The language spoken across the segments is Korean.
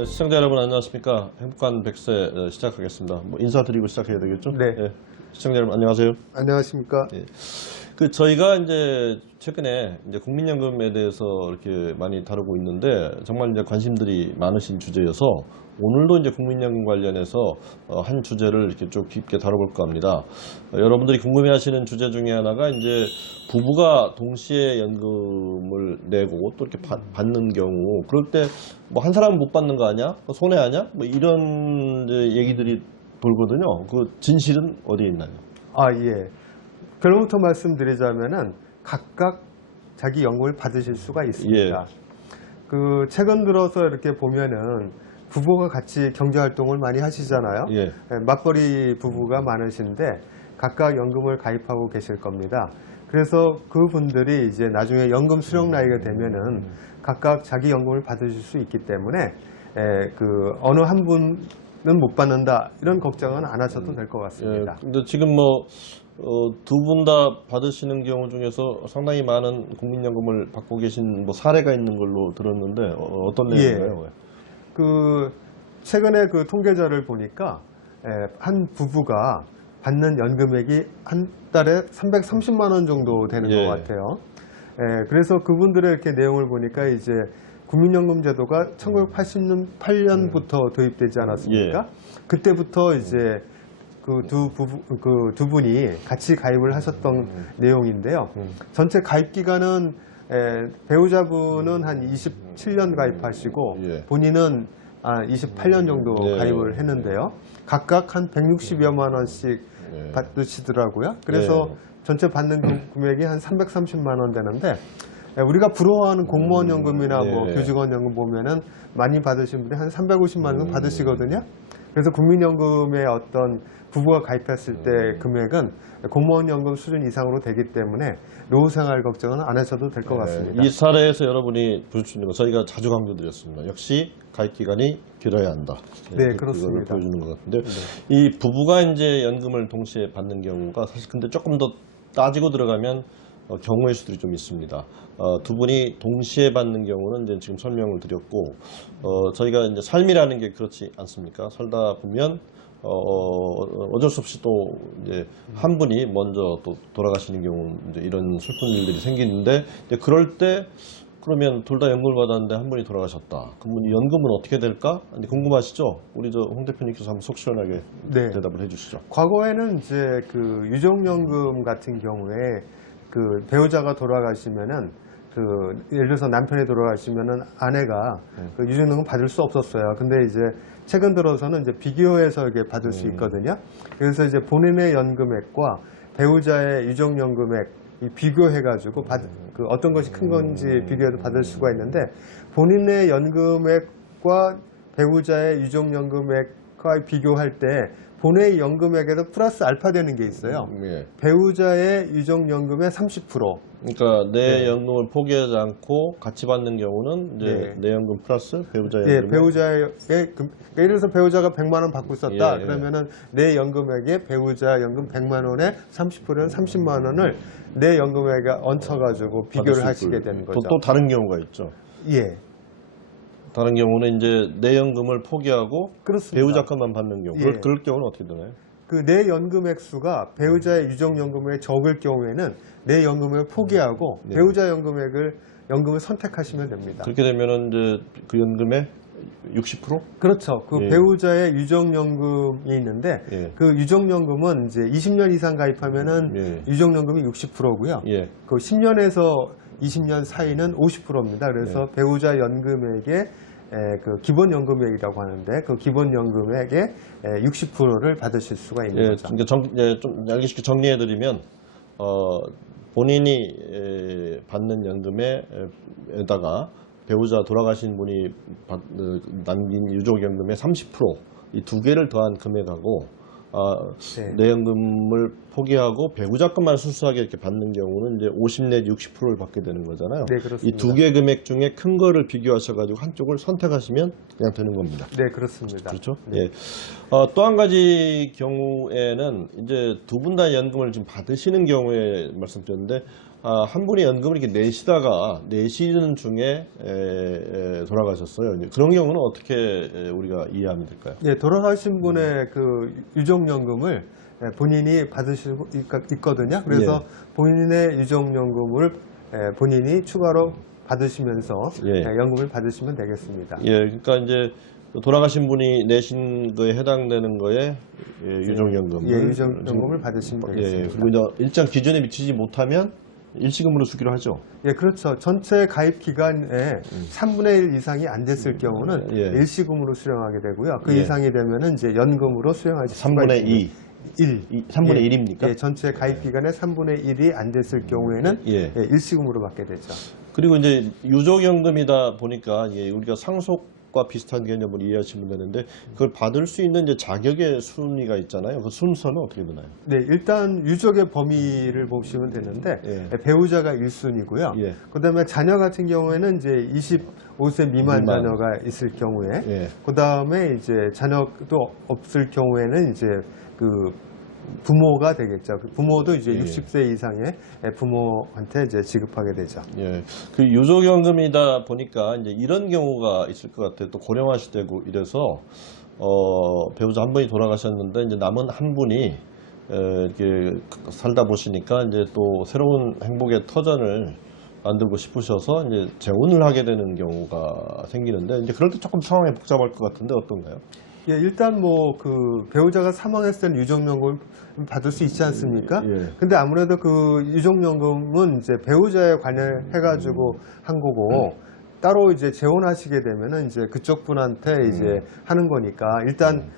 네, 시청자 여러분 안녕하십니까. 행복한 100세 시작하겠습니다. 뭐 인사드리고 시작해야 되겠죠? 네. 시청자 여러분 안녕하세요. 안녕하십니까. 예. 저희가 이제 최근에 이제 국민연금에 대해서 이렇게 많이 다루고 있는데 정말 이제 관심들이 많으신 주제여서 오늘도 이제 국민연금 관련해서 한 주제를 이렇게 좀 깊게 다뤄볼까 합니다. 여러분들이 궁금해하시는 주제 중에 하나가 이제 부부가 동시에 연금을 내고 또 이렇게 받는 경우 그럴 때 뭐 한 사람은 못 받는 거 아니야? 손해하냐? 뭐 이런 이제 얘기들이 돌거든요. 그 진실은 어디에 있나요? 예. 결론부터 말씀드리자면은 각각 자기 연금을 받으실 수가 있습니다. 그 최근 들어서 이렇게 보면은 부부가 같이 경제 활동을 많이 하시잖아요. 예. 맞벌이 부부가 많으신데 각각 연금을 가입하고 계실 겁니다. 그래서 그분들이 이제 나중에 연금 수령 나이가 되면은 각각 자기 연금을 받으실 수 있기 때문에 그 어느 한 분은 못 받는다 이런 걱정은 안 하셔도 될 것 같습니다. 근데 지금 뭐 두 분 다 받으시는 경우 중에서 상당히 많은 국민연금을 받고 계신 뭐 사례가 있는 걸로 들었는데 어떤 내용인가요? 그 최근에 그 통계자를 보니까 한 부부가 받는 연금액이 한 달에 330만 원 정도 되는 것 같아요. 그래서 그분들의 이렇게 내용을 보니까 이제 국민연금 제도가 1988년부터 도입되지 않았습니까? 그때부터 이제 그 두 분이 같이 가입을 하셨던 내용인데요. 전체 가입 기간은 배우자분은 한 27년 가입하시고 본인은 28년 정도 가입을 했는데요. 각각 한 160여만 원씩 받으시더라고요. 그래서 전체 받는 금액이 한 330만 원 되는데 우리가 부러워하는 공무원 연금이나 뭐 교직원 연금 보면은 많이 받으신 분이 한 350만 원 받으시거든요. 그래서 국민연금의 어떤 부부가 가입했을 때 금액은 공무원 연금 수준 이상으로 되기 때문에 노후 생활 걱정은 안 하셔도 될 것 같습니다. 이 사례에서 여러분이 보실 수 있는 거 저희가 자주 강조드렸습니다. 역시 가입 기간이 길어야 한다. 네, 그렇습니다. 보여주는 것 같은데 이 부부가 이제 연금을 동시에 받는 경우가 사실 근데 조금 더 따지고 들어가면 경우의 수들이 좀 있습니다. 두 분이 동시에 받는 경우는 이제 지금 설명을 드렸고, 저희가 이제 삶이라는 게 그렇지 않습니까? 살다 보면, 어쩔 수 없이 또 이제 한 분이 먼저 또 돌아가시는 경우 이제 이런 슬픈 일들이 생기는데, 이제 그럴 때 그러면 둘 다 연금을 받았는데 한 분이 돌아가셨다. 그러면 연금은 어떻게 될까? 궁금하시죠? 우리 홍 대표님께서 한번 속 시원하게 대답을 해주시죠. 과거에는 이제 그 유족연금 같은 경우에 그 배우자가 돌아가시면은 그 예를 들어서 남편이 돌아가시면은 아내가 그 유족연금 받을 수 없었어요. 근데 이제 최근 들어서는 이제 비교해서 이게 받을 수 있거든요. 그래서 이제 본인의 연금액과 배우자의 유족연금액 이 비교해가지고 그 어떤 것이 큰 건지 비교해서 받을 수가 있는데 본인의 연금액과 배우자의 유족연금액과 비교할 때 본의 연금액에도 플러스 알파 되는 게 있어요. 배우자의 유족연금의 30%. 그러니까 내 연금을 포기하지 않고 같이 받는 경우는 이제 내 연금 플러스 배우자의 연금. 배우자의 예를 들어서 배우자가 100만 원 받고 있었다. 그러면은 내 연금액에 배우자 연금 100만 원에 30%는 30만 원을 내 연금액에 얹혀가지고 비교를 하시게 되는 거죠. 또 다른 경우가 있죠. 다른 경우는 이제 내 연금을 포기하고 배우자 것만 받는 경우. 그럴 경우는 어떻게 되나요? 그 내 연금 액수가 배우자의 유족연금에 적을 경우에는 내 연금을 포기하고 배우자 연금을 선택하시면 됩니다. 그렇게 되면은 이제 그 연금의 60%? 그렇죠. 그 배우자의 유족연금이 있는데 그 유족연금은 이제 20년 이상 가입하면은 유족연금이 60%고요. 그 10년에서 20년 사이는 50%입니다. 그래서 배우자 연금액의 그 기본연금액이라고 하는데 그 기본연금액의 60%를 받으실 수가 있는 거죠. 그러니까 좀 알기 쉽게 정리해드리면 본인이 받는 연금에다가 배우자 돌아가신 분이 남긴 유족연금의 30% 이 두 개를 더한 금액하고 네. 내연금을 포기하고 배우자금만 순수하게 이렇게 받는 경우는 이제 50 내지 60%를 받게 되는 거잖아요. 네, 이 그렇습니다. 두 개 금액 중에 큰 거를 비교하셔가지고 한쪽을 선택하시면 그냥 되는 겁니다. 네, 그렇습니다. 그렇죠? 네. 예. 또 한 가지 경우에는 이제 두 분 다 연금을 지금 받으시는 경우에 말씀드렸는데, 한 분이 연금을 이렇게 내시는 중에 돌아가셨어요. 이제 그런 경우는 어떻게 우리가 이해하면 될까요? 예, 돌아가신 분의 그 유족연금을 본인이 받으시고 있거든요. 그래서 본인의 유족연금을 본인이 추가로 받으시면서 예. 연금을 받으시면 되겠습니다. 예, 그러니까 이제 돌아가신 분이 내신 거에 해당되는 거에 유족연금을 예, 유족연금을 받으시면 되겠습니다. 예, 그리고 이제 일정 기준에 미치지 못하면 일시금으로 주기로 하죠. 예, 그렇죠. 전체 가입 기간에 3분의 1 이상이 안 됐을 경우는 예. 일시금으로 수령하게 되고요. 그 예. 이상이 되면은 이제 연금으로 수령하실 수가 3분의 있습니다. 2. 3분의 예. 1입니까? 예, 전체 가입 기간의 3분의 1이 안 됐을 경우에는 예. 일시금으로 받게 되죠. 그리고 이제 유족연금이다 보니까 우리가 상속과 비슷한 개념을 이해하시면 되는데, 그걸 받을 수 있는 이제 자격의 순위가 있잖아요. 그 순서는 어떻게 되나요? 네, 일단 유족의 범위를 보시면 되는데 예. 배우자가 1순위고요. 예. 그다음에 자녀 같은 경우에는 이제 25세 미만 미만. 자녀가 있을 경우에 예. 그다음에 이제 자녀도 없을 경우에는 이제 그 부모가 되겠죠. 그 부모도 이제 예. 60세 이상의 부모한테 이제 지급하게 되죠. 예, 그 유족연금이다 보니까 이제 이런 경우가 있을 것 같아요. 또 고령화 시대고 이래서 배우자 한 분이 돌아가셨는데 이제 남은 한 분이 이렇게 살다 보시니까 이제 또 새로운 행복의 터전을 만들고 싶으셔서 이제 재혼을 하게 되는 경우가 생기는데, 이제 그럴 때 조금 상황이 복잡할 것 같은데 어떤가요? 예, 일단 뭐 그 배우자가 사망했을 때는 유족연금 받을 수 있지 않습니까? 예. 근데 아무래도 그 유족연금은 이제 배우자에 관여해가지고 한 거고, 따로 이제 재혼하시게 되면은 이제 그쪽 분한테 이제 하는 거니까 일단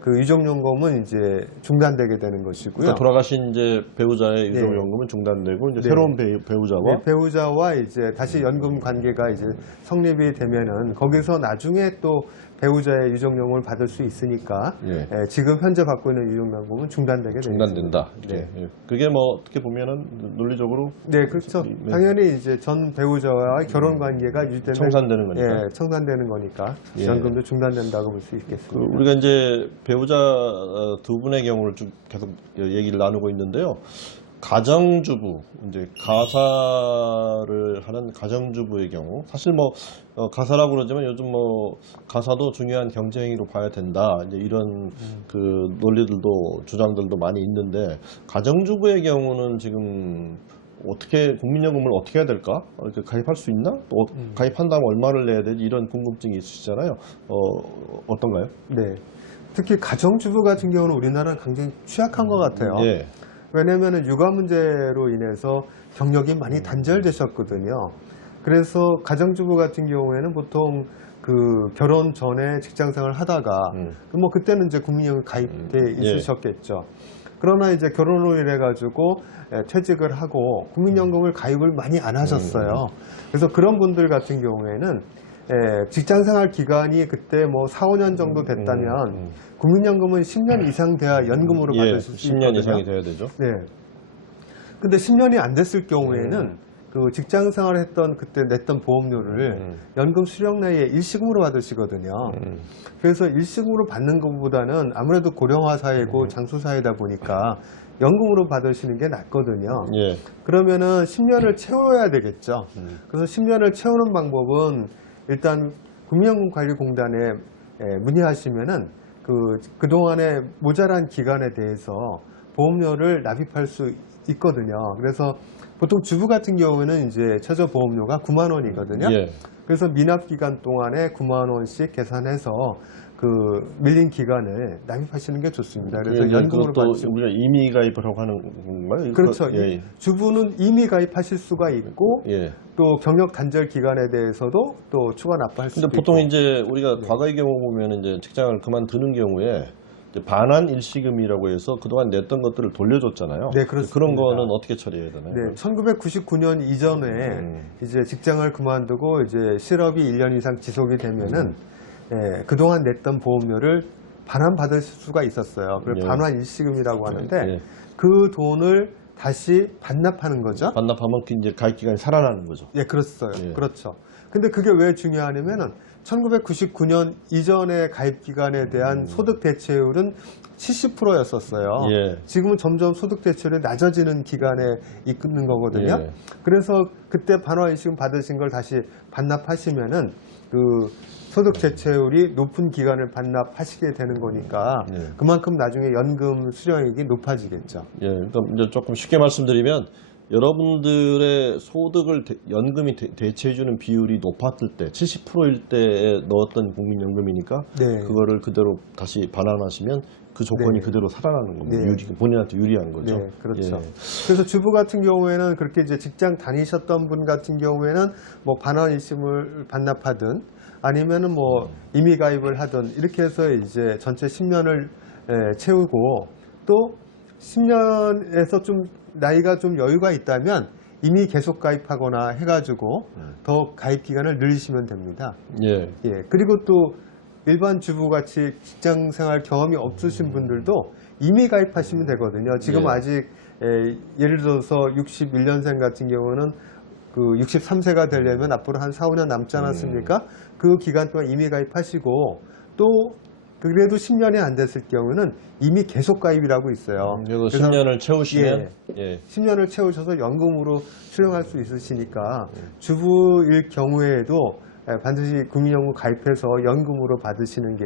그 유족연금은 이제 중단되게 되는 것이고요. 그러니까 돌아가신 이제 배우자의 유족연금은 중단되고 이제 네. 새로운 배우자와 네, 배우자와 이제 다시 연금 관계가 이제 성립이 되면은 거기서 나중에 또 배우자의 유족연금을 받을 수 있으니까 예. 지금 현재 받고 있는 유족연금은 중단되게 중단된다. 네. 예. 그게 뭐 어떻게 보면은 논리적으로 네, 그렇죠. 네. 당연히 이제 전 배우자와의 결혼 관계가 유지되면 청산되는 거니까. 예, 청산되는 거니까 예. 연금도 중단된다고 볼 수 있겠습니다. 그 우리가 이제 배우자 두 분의 경우를 쭉 계속 얘기를 나누고 있는데요. 가정주부, 이제 가사를 하는 가정주부의 경우, 사실 뭐 가사라고 그러지만 요즘 뭐 가사도 중요한 경제행위로 봐야 된다, 이제 이런 그 논리들도 주장들도 많이 있는데, 가정주부의 경우는 지금 어떻게 국민연금을 어떻게 해야 될까? 이렇게 가입할 수 있나? 또 가입한다면 얼마를 내야 되지? 이런 궁금증이 있으시잖아요. 어떤가요? 네. 특히 가정주부 같은 경우는 우리나라는 굉장히 취약한 것 같아요. 예. 왜냐하면 육아 문제로 인해서 경력이 많이 단절되셨거든요. 그래서 가정주부 같은 경우에는 보통 그 결혼 전에 직장생활을 하다가 뭐 그때는 이제 국민연금 가입돼 있으셨겠죠. 그러나 이제 결혼을 인해 가지고 퇴직을 하고 국민연금을 가입을 많이 안 하셨어요. 그래서 그런 분들 같은 경우에는 직장생활 기간이 그때 뭐 4, 5년 정도 됐다면 국민연금은 10년 이상 돼야 연금으로 받으실 수 10년 있거든요. 이상이 돼야 되죠. 네. 근데 10년이 안 됐을 경우에는 그 직장생활을 했던 그때 냈던 보험료를 연금 수령 내에 일시금으로 받으시거든요. 그래서 일시금으로 받는 것보다는 아무래도 고령화 사회고 장수 사회다 보니까 연금으로 받으시는 게 낫거든요. 예. 그러면은 10년을 채워야 되겠죠. 그래서 10년을 채우는 방법은 일단 국민연금관리공단에 문의하시면은 그동안에 모자란 기간에 대해서 보험료를 납입할 수 있거든요. 그래서 보통 주부 같은 경우에는 이제 최저 보험료가 9만 원이거든요. 예. 그래서 미납 기간 동안에 9만 원씩 계산해서 그 밀린 기간을 납입하시는 게 좋습니다. 그래서 연금으로 그것도 받으시면 우리가 임의 가입을 하고 하는 건가요? 그렇죠. 예. 주부는 이미 가입하실 수가 있고 예. 또 경력 단절 기간에 대해서도 또 추가 납부할 수 있고. 근데 보통 이제 우리가 과거의 경우 보면 이제 직장을 그만두는 경우에 이제 반환 일시금이라고 해서 그동안 냈던 것들을 돌려줬잖아요. 네, 그렇습니다. 그런 거는 어떻게 처리해야 되나요? 네, 1999년 이전에 이제 직장을 그만두고 이제 실업이 1년 이상 지속이 되면은 그동안 냈던 보험료를 반환받을 수가 있었어요. 그걸 예. 반환 일시금이라고 하는데 예. 그 돈을 다시 반납하는 거죠. 반납하면 그 이제 가입 기간이 살아나는 거죠. 예, 그렇어요. 예. 그렇죠. 근데 그게 왜 중요하냐면은 1999년 이전의 가입 기간에 대한 소득 대체율은 70%였었어요. 예. 지금은 점점 소득 대체율이 낮아지는 기간에 있는 거거든요. 예. 그래서 그때 반환일시금 받으신 걸 다시 반납하시면은 그 소득 대체율이 높은 기간을 반납하시게 되는 거니까 예. 그만큼 나중에 연금 수령액이 높아지겠죠. 예, 그러니까 이제 조금 쉽게 말씀드리면 여러분들의 소득을 연금이 대체해주는 비율이 높았을 때 70%일 때에 넣었던 국민연금이니까 네. 그거를 그대로 다시 반환하시면 그 조건이 네. 그대로 살아나는 겁니다. 네. 본인한테 유리한 거죠. 네, 그렇죠. 예. 그래서 주부 같은 경우에는 그렇게 이제 직장 다니셨던 분 같은 경우에는 뭐 반환 일시금을 반납하든 아니면은 뭐 임의 가입을 하든 이렇게 해서 이제 전체 10년을 채우고 또 10년에서 좀 나이가 좀 여유가 있다면 이미 계속 가입하거나 해가지고 더 가입 기간을 늘리시면 됩니다. 예. 예, 그리고 또 일반 주부같이 직장 생활 경험이 없으신 분들도 이미 가입하시면 되거든요. 지금 예. 아직 예를 들어서 61년생 같은 경우는 그 63세가 되려면 앞으로 한 4, 5년 남지 않았습니까? 그 기간 동안 이미 가입하시고 또 그래도 10년이 안 됐을 경우는 이미 계속 가입이라고 있어요. 그래서 10년을 채우시면 예. 10년을 채우셔서 연금으로 수령할 수 있으시니까 주부일 경우에도 반드시 국민연금 가입해서 연금으로 받으시는 게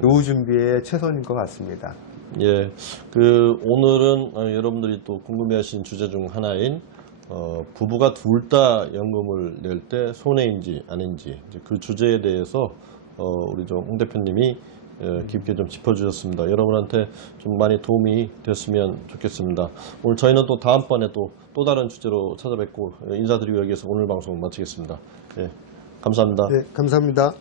노후 준비에 최선인 것 같습니다. 예, 그 오늘은 여러분들이 또 궁금해하신 주제 중 하나인 부부가 둘 다 연금을 낼 때 손해인지 아닌지 이제 그 주제에 대해서 우리 좀 홍 대표님이 깊게 좀 짚어주셨습니다. 여러분한테 좀 많이 도움이 됐으면 좋겠습니다. 오늘 저희는 또 다음번에 또 다른 주제로 찾아뵙고 인사드리고 여기에서 오늘 방송을 마치겠습니다. 예, 감사합니다. 네, 감사합니다.